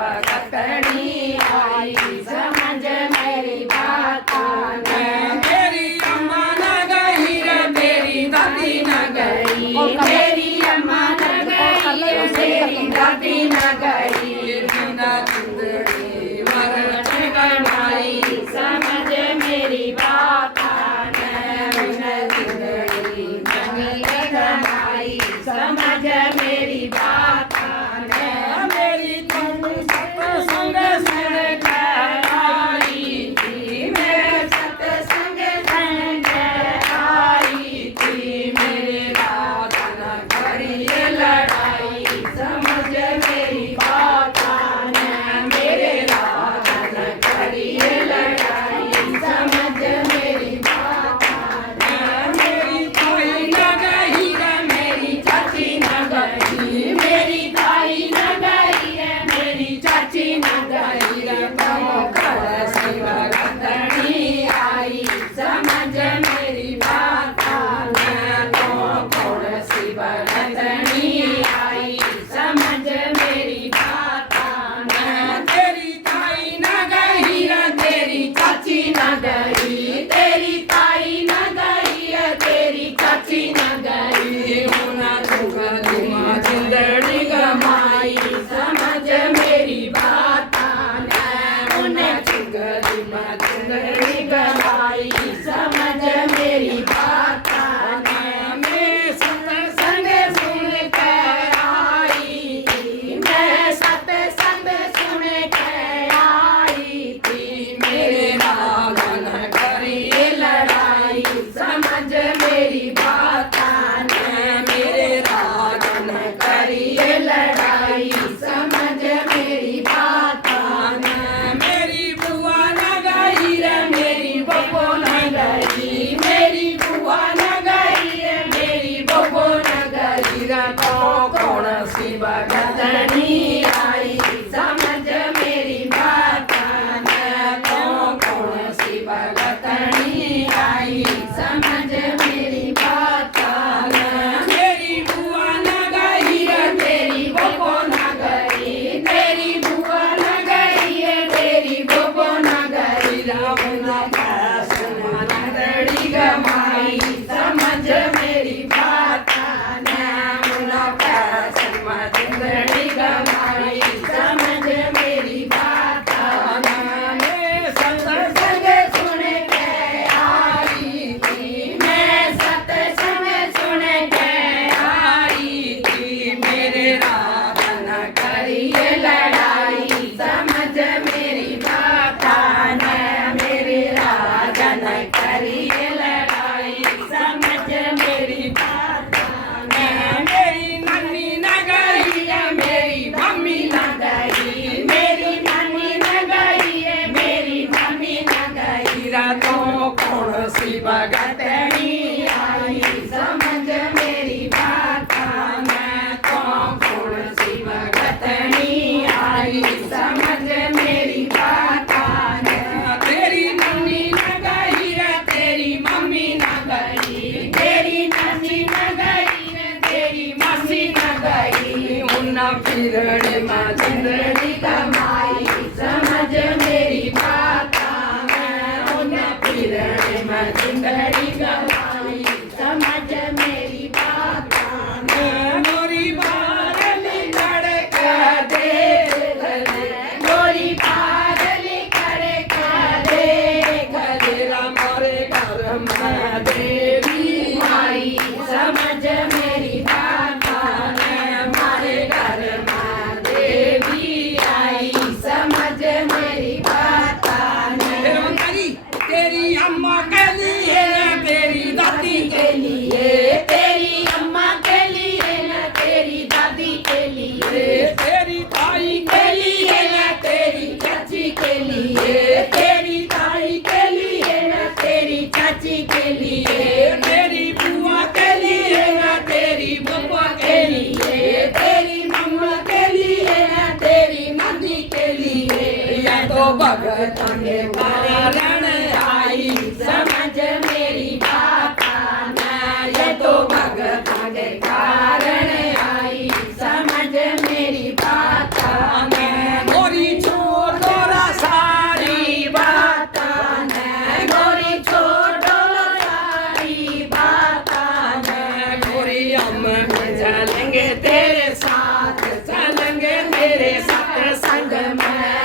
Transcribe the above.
भगतनी आई समझ मेरी बात मेरी अम्मा न गई रे मेरी दादी न गई मेरी अम्मा न गई मेरी दादी न गई बिना जिंदगी मरत गई समझ मेरी बात बिना जिंदगी जंगल गई समझ मेरी बात मेरी तुम सत्संग सुन कर आई थी मैं सत्संग सुन कर आई थी मेरे राधा न करी लड़ाई समझ मेरी बात मेरे राधा न करी लड़ाई समझ मेरी बात मेरी ताई न गई रे मेरी चाची न गई मेरी ताई न गई है मेरी चाची न गई तो कर शिव भगतनी आई समझ मेरी बात तो कर शिव भगतनी आई समझ मेरी बात तेरी ताई न गई रे तेरी चाची न गई तेरी ताई न गई है तेरी चाची न गई होना तुगा दुमा जिंदड़ी गमाई समझ मेरी बात उन्हें चिंगरी जिंदगी गमाई समझ मेरी बात मैं सत्संग सुन कर आई थी मैं सत्संग सुन कर आई थी मेरे राधा न करी लड़ाई समझ मेरी बात मेरे राधा न करी लड़ाई समझ मेरी बात मेरी बुआ न गई रे मेरी बबो न गई मेरी बुआ न गई रे मेरी बबो न गई तो कौन सी भगतनी आई समझ मेरी बात तो कौन सी भगतनी आई समझ मेरी बात मेरी बुआ न गई रे मेरी बबो न गई मेरी बुआ न गई है मेरी बबो न गई रावना पास मनदड़ी गमाई समझ मेरी बात रावना पास मनदड़ी गमाई समझ मेरी बात मैं सत्संग सुन के आई थी मैं सत्संग सुन के आई थी मेरे राधा न करिए लड़ाई समझ मेरी बात मेरे राधा न करिए लड़ाई समझ मेरी बात मेरी नानी न गई है मेरी मम्मी न गई मेरी नानी न गई है मेरी मम्मी न गई तो कौन सी भगतनी आई समझ मेरी बात मैं तो कौन सी भगतनी आई समझ मेरी बात तेरी नानी न गई रे तेरी मम्मी न गई तेरी नानी न गई तेरी मम्मी न गई उन्ना फिरने मा जिंदगी कमाई समझ मेरी बात उन्हें फिरने में जिंदगी कमाई समझ मेरी बात मोरी बारली लड़का देख ले गोरी पागली करके देख ले तेरा मारे घर में देवी माई समझ मेरी बात हमारे घर में देवी आई समझ मेरी बात तेरी अम्मा के लिए तेरी दादी के लिए तेरी अम्मा के लिए न तेरी दादी के लिए तेरी ताई के लिए न तेरी चाची के लिए तेरी ताई के लिए न तेरी चाची के लिए मेरी बुआ के लिए न तेरी बुआ के लिए तेरी मम्मा के लिए न तेरी मम्मी के लिए ये तो भगतों के कारण आई समझ मेरी बात ये तो भगत के कारण आई समझ मेरी बात संग में